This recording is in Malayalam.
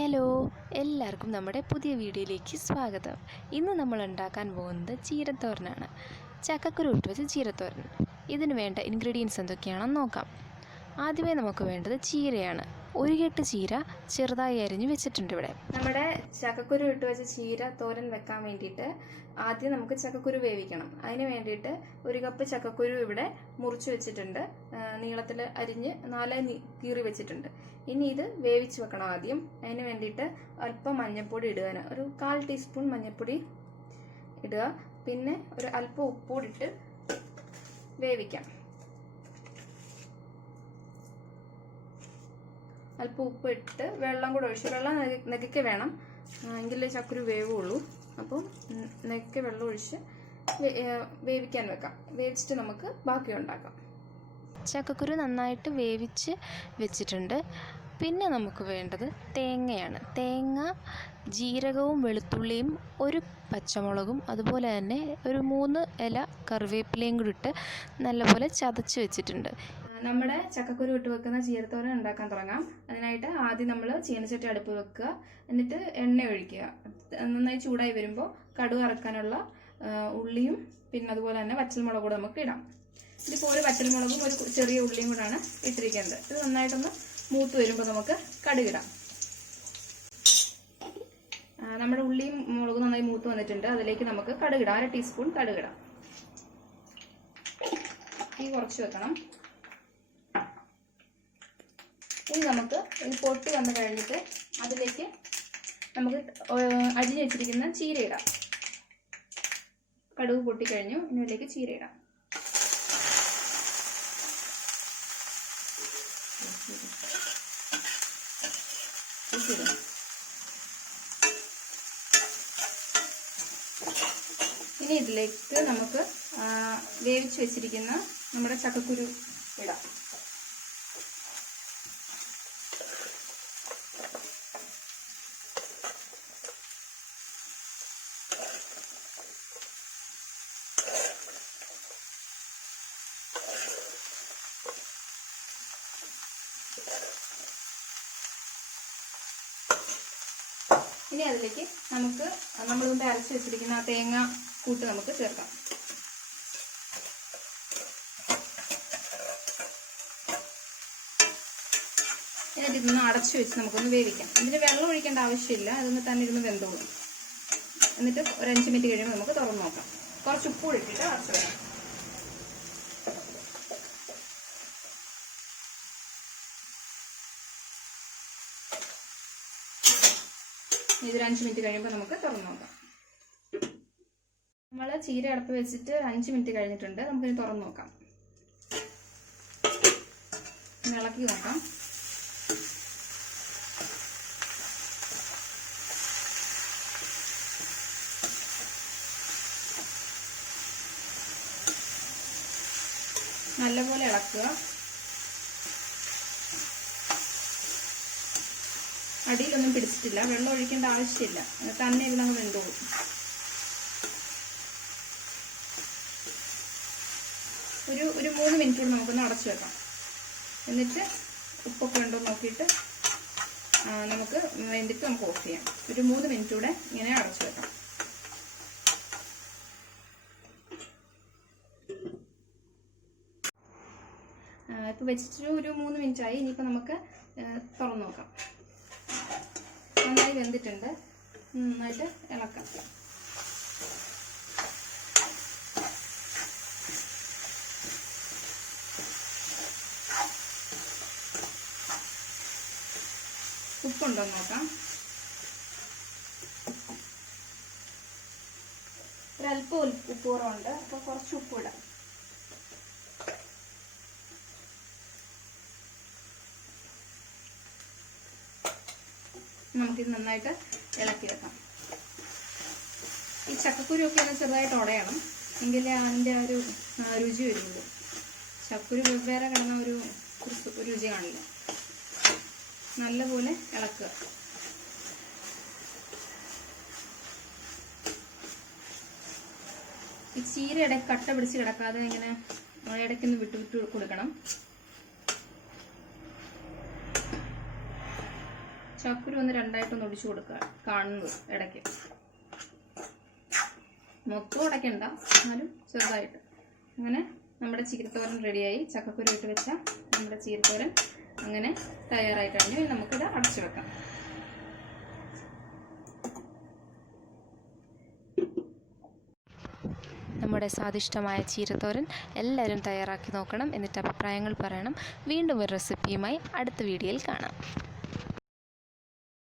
ഹലോ, എല്ലാവർക്കും നമ്മുടെ പുതിയ വീഡിയോയിലേക്ക് സ്വാഗതം. ഇന്ന് നമ്മൾ ഉണ്ടാക്കാൻ പോകുന്നത് ചീരത്തോരനാണ്. ചക്കക്കുരു ഇട്ട് വെച്ച ചീരത്തോരൻ. ഇതിന് വേണ്ട ഇൻഗ്രീഡിയൻസ് എന്തൊക്കെയാണെന്ന് നോക്കാം. ആദ്യമേ നമുക്ക് വേണ്ടത് ചീരയാണ്. ഒരു കെട്ട് ചീര ചെറുതായി അരിഞ്ഞ് വെച്ചിട്ടുണ്ട് ഇവിടെ. നമ്മുടെ ചക്കക്കുരു ഇട്ട് വെച്ച ചീര തോരൻ വെക്കാൻ വേണ്ടിയിട്ട് ആദ്യം നമുക്ക് ചക്കക്കുരു വേവിക്കണം. അതിന് വേണ്ടിയിട്ട് ഒരു കപ്പ് ചക്കക്കുരു ഇവിടെ മുറിച്ച് വെച്ചിട്ടുണ്ട്. നീളത്തിൽ അരിഞ്ഞ് നാലായി കീറി വെച്ചിട്ടുണ്ട്. ഇനി ഇത് വേവിച്ച് വെക്കണം ആദ്യം. അതിന് വേണ്ടിയിട്ട് അല്പം മഞ്ഞൾപ്പൊടി ഇടുക. ഒരു 1/4 ടീസ്പൂൺ മഞ്ഞൾപ്പൊടി ഇടുക. പിന്നെ ഒരു അല്പം ഉപ്പുകൂടി ഇട്ട് വേവിക്കാം. അല്പം ഉപ്പ് ഇട്ട് വെള്ളം കൂടെ ഒഴിച്ച്, വെള്ളം നെകയ്ക്ക് വേണം, എങ്കിലേ ചക്കക്കുരു വേവുള്ളൂ. അപ്പം നെകയ്ക്ക് വെള്ളം ഒഴിച്ച് വേവിക്കാൻ വെക്കാം. വേവിച്ചിട്ട് നമുക്ക് ബാക്കി ഉണ്ടാക്കാം. ചക്കക്കുരു നന്നായിട്ട് വേവിച്ച് വെച്ചിട്ടുണ്ട്. പിന്നെ നമുക്ക് വേണ്ടത് തേങ്ങയാണ്. തേങ്ങ, ജീരകവും വെളുത്തുള്ളിയും ഒരു പച്ചമുളകും അതുപോലെ തന്നെ ഒരു 3 ഇല കറിവേപ്പിലയും കൂടി ഇട്ട് നല്ലപോലെ ചതച്ച് വെച്ചിട്ടുണ്ട്. നമ്മുടെ ചക്കക്കുരു ഇട്ട് വെക്കുന്ന ചീരത്തോരൻ ഉണ്ടാക്കാൻ തുടങ്ങാം. അതിനായിട്ട് ആദ്യം നമ്മൾ ചീനച്ചട്ടി അടുപ്പ് വെക്കുക. എന്നിട്ട് എണ്ണ ഒഴിക്കുക. നന്നായി ചൂടായി വരുമ്പോൾ കടുക് വറക്കാനുള്ള ഉള്ളിയും പിന്നെ അതുപോലെ തന്നെ പച്ചമുളക് കൂടെ നമുക്ക് ഇടാം. ഇതിപ്പോൾ ഒരു പച്ചമുളകും ഒരു ചെറിയ ഉള്ളിയും കൂടാണ് ഇട്ടിരിക്കുന്നത്. ഇത് നന്നായിട്ടൊന്ന് മൂത്ത് വരുമ്പോൾ നമുക്ക് കടുകിടാം. നമ്മുടെ ഉള്ളിയും മുളകും നന്നായി മൂത്ത് വന്നിട്ടുണ്ട്. അതിലേക്ക് നമുക്ക് കടുകിടാം. 1/2 ടീസ്പൂൺ കടുകിടാം. തീ കുറച്ച് വെക്കണം. ഇനി നമുക്ക് ഈ പൊട്ടി വന്ന് കഴിഞ്ഞിട്ട് അതിലേക്ക് നമുക്ക് അരിഞ്ഞ് വെച്ചിരിക്കുന്ന ചീര ഇടാം. കടുക് പൊട്ടിക്കഴിഞ്ഞു. ഇനി അതിലേക്ക് ചീര ഇടാം. ഇനി ഇതിലേക്ക് നമുക്ക് വേവിച്ച് വെച്ചിരിക്കുന്ന നമ്മുടെ ചക്കക്കുരു ഇടാം. ഇനി അതിലേക്ക് നമുക്ക് നമ്മളിവിടെ അരച്ച് വെച്ചിരിക്കുന്ന ആ തേങ്ങ കൂട്ട് നമുക്ക് ചേർക്കാം. എന്നിട്ട് ഇതൊന്ന് അടച്ചു വെച്ച് നമുക്കൊന്ന് വേവിക്കാം. ഇതിന് വെള്ളം ഒഴിക്കേണ്ട ആവശ്യമില്ല. അതൊന്ന് തന്നെ ഇരുന്ന് വെന്തോളും. എന്നിട്ട് ഒരു 5 മിനിറ്റ് കഴിയുമ്പോൾ നമുക്ക് തുറന്ന് നോക്കാം. കുറച്ച് ഉപ്പ് ഇട്ടിട്ട് അടച്ചു വെക്കാം. ഇതൊരു 5 മിനിറ്റ് കഴിയുമ്പോൾ നമുക്ക് തുറന്ന് നോക്കാം. നമ്മൾ ചീര അടുപ്പ് വെച്ചിട്ട് 5 മിനിറ്റ് കഴിഞ്ഞിട്ടുണ്ട്. നമുക്കിനി തുറന്ന് നോക്കാം. ഇളക്കി നോക്കാം. നല്ലപോലെ ഇളക്കുക. അടിയിലൊന്നും പിടിച്ചിട്ടില്ല. വെള്ളം ഒഴിക്കേണ്ട ആവശ്യമില്ല. തന്നെ ഇതിനങ്ങ് വെന്തോളും. ഒരു 3 മിനിറ്റ് കൂടെ നമുക്കൊന്ന് അടച്ചു വെക്കാം. എന്നിട്ട് ഉപ്പൊക്കെ ഉണ്ടോ നോക്കിയിട്ട് നമുക്ക് വെന്തിട്ട് നമുക്ക് ഓഫ് ചെയ്യാം. ഒരു 3 മിനിറ്റ് കൂടെ ഇങ്ങനെ അടച്ചു വെക്കാം. ഇപ്പം വെച്ചിട്ട് ഒരു 3 മിനിറ്റ് ആയി. ഇനിയിപ്പോൾ നമുക്ക് തുറന്നു നോക്കാം. നന്നായി വെന്തിട്ടുണ്ട്. നന്നായിട്ട് ഇളക്കാം. ഉപ്പുണ്ടോ നോക്കാം. ഒരല്പം ഉപ്പ് കുറവുണ്ട്. അപ്പോൾ കുറച്ച് ഉപ്പ് ഇടാം. നമുക്കിത് നന്നായിട്ട് ഇളക്കി വെക്കാം. ഈ ചക്കക്കുരു ഒക്കെ ഒന്ന് ചെറുതായിട്ട് ഉടയണം, എങ്കിലേ അതിൻ്റെ ഒരു രുചി വരുള്ളൂ. ചക്കക്കുരു വെവ്വേറെ കിടന്ന ഒരു രുചി കാണില്ല. നല്ലപോലെ ഇളക്കുക. ഈ ചീര ഇടയ്ക്ക് കട്ട പിടിച്ച് കിടക്കാതെ ഇങ്ങനെ ഇടയ്ക്കൊന്ന് വിട്ട് കൊടുക്കണം. ചക്കുരു ഒന്ന് രണ്ടായിട്ടൊന്ന് ഒടിച്ചു കൊടുക്കുക, കാണുന്നത് ഇടയ്ക്ക്. മൊത്തം ഉടയ്ക്കണ്ട, എന്നാലും ചെറുതായിട്ട്. അങ്ങനെ നമ്മുടെ ചീരത്തോരൻ റെഡിയായി. ചക്കക്കുരു ഇട്ട് വെച്ച നമ്മുടെ ചീരത്തോരൻ അങ്ങനെ തയ്യാറായി കഴിഞ്ഞു. നമുക്കിത് അടച്ചു വെക്കാം. നമ്മുടെ സ്വാദിഷ്ടമായ ചീരത്തോരൻ എല്ലാവരും തയ്യാറാക്കി നോക്കണം. എന്നിട്ട് അഭിപ്രായങ്ങൾ പറയണം. വീണ്ടും ഒരു റെസിപ്പിയുമായി അടുത്ത വീഡിയോയിൽ കാണാം.